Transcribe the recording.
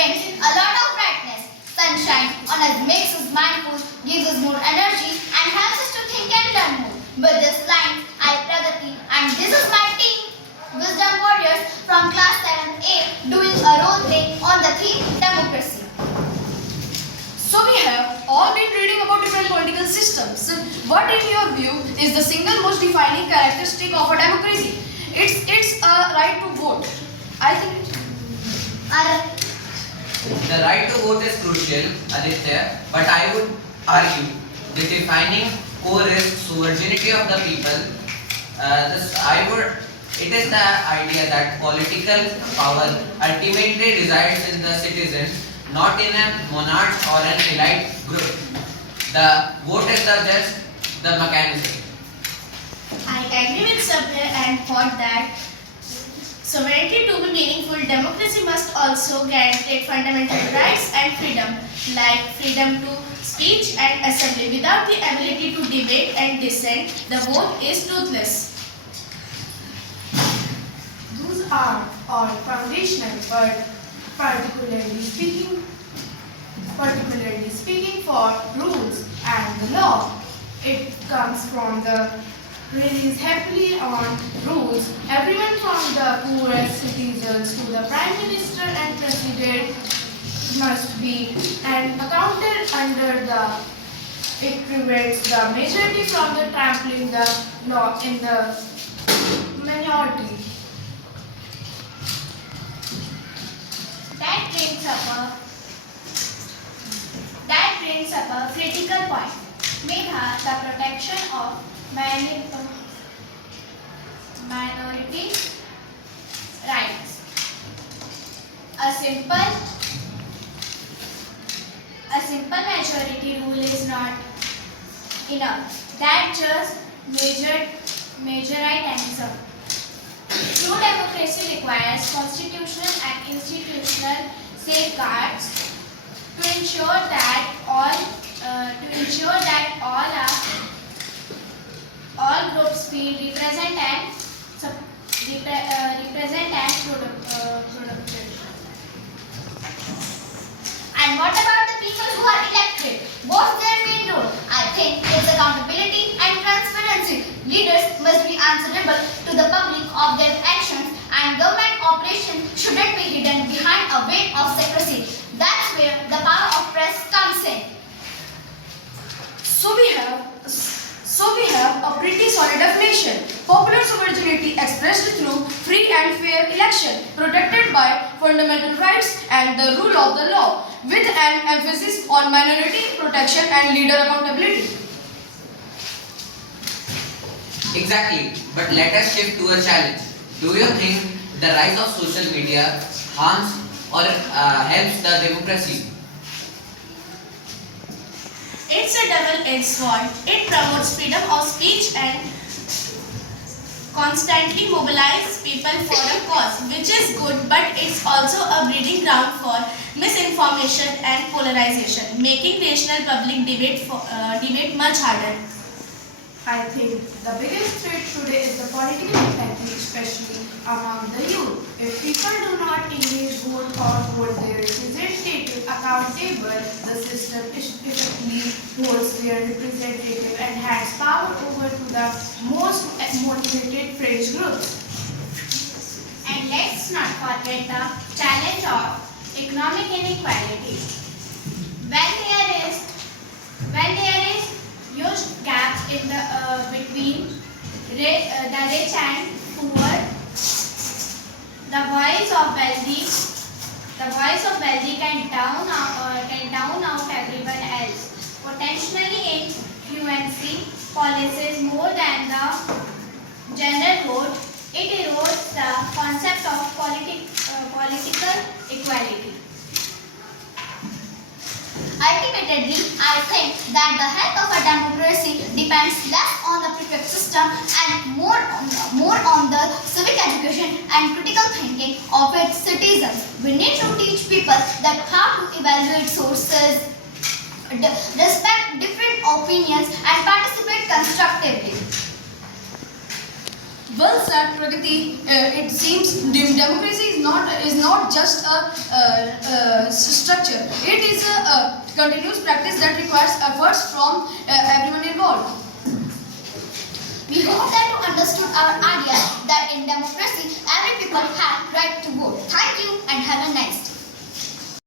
brings a lot of brightness. Sunshine on us makes us mindful, gives us more energy, and helps us to think and learn more. With this line, I Pragati, and this is my team, Wisdom Warriors from class 7A, doing a role play on the theme democracy. So we have all been reading about different political systems. What in your view is the single most defining characteristic of a democracy? It's a right to vote. I think The right to vote is crucial, Aditya, but I would argue the defining core is sovereignty of the people. It is the idea that political power ultimately resides in the citizens, not in a monarch or an elite group. The vote is just the mechanism. I agree with Sabir and thought that sovereignty to be meaningful, democracy must also guarantee fundamental rights and freedom, like freedom to speech and assembly. Without the ability to debate and dissent, the vote is toothless. Those are all foundational, but particularly speaking for rules and the law. It comes from the relies heavily on rules. Everyone from the poorest citizens to the prime minister and president must be and accounted under the. It prevents the majority from the trampling the law in the minority. That brings up a critical point. Megha, the protection of minority rights. A simple majority rule is not enough. That just majoritism. True democracy requires constitutional and institutional safeguards to ensure that all groups feel represent and productive. And what about the people who are elected? What's their main role? I think it's accountability and transparency. Leaders must be answerable to the public of their actions, and government operations shouldn't be hidden behind a veil of secrecy. That's where the power of press comes in. So we have a pretty solid definition. Popular sovereignty expressed through free and fair election, protected by fundamental rights and the rule of the law, with an emphasis on minority protection and leader accountability. Exactly, but let us shift to a challenge. Do you think the rise of social media harms or helps the democracy? It's a double-edged sword. It promotes freedom of speech and constantly mobilizes people for a cause, which is good, but it's also a breeding ground for misinformation and polarization, making rational public debate much harder. I think the biggest threat today is the political apathy, especially among the youth. If people do not engage, vote or hold their representative accountable, the system effectively holds their representative and hands power over to the most motivated fringe groups. And let's not forget the challenge of economic inequality. When there is huge gaps in the between the rich and poor, the voice of wealthy can down out everyone else, potentially influencing policies more than the general vote. It erodes the concept of political equality. Ultimately, I think that the health of a democracy depends less on the prefect system and more on the civic education and critical thinking of its citizens. We need to teach people that how to evaluate sources, respect different opinions, and participate constructively. Well said, Pragati. It seems democracy is not just a structure. It is a continuous practice that requires efforts from everyone involved. We hope that you understood our idea that in democracy, every people have right to vote. Thank you and have a nice day.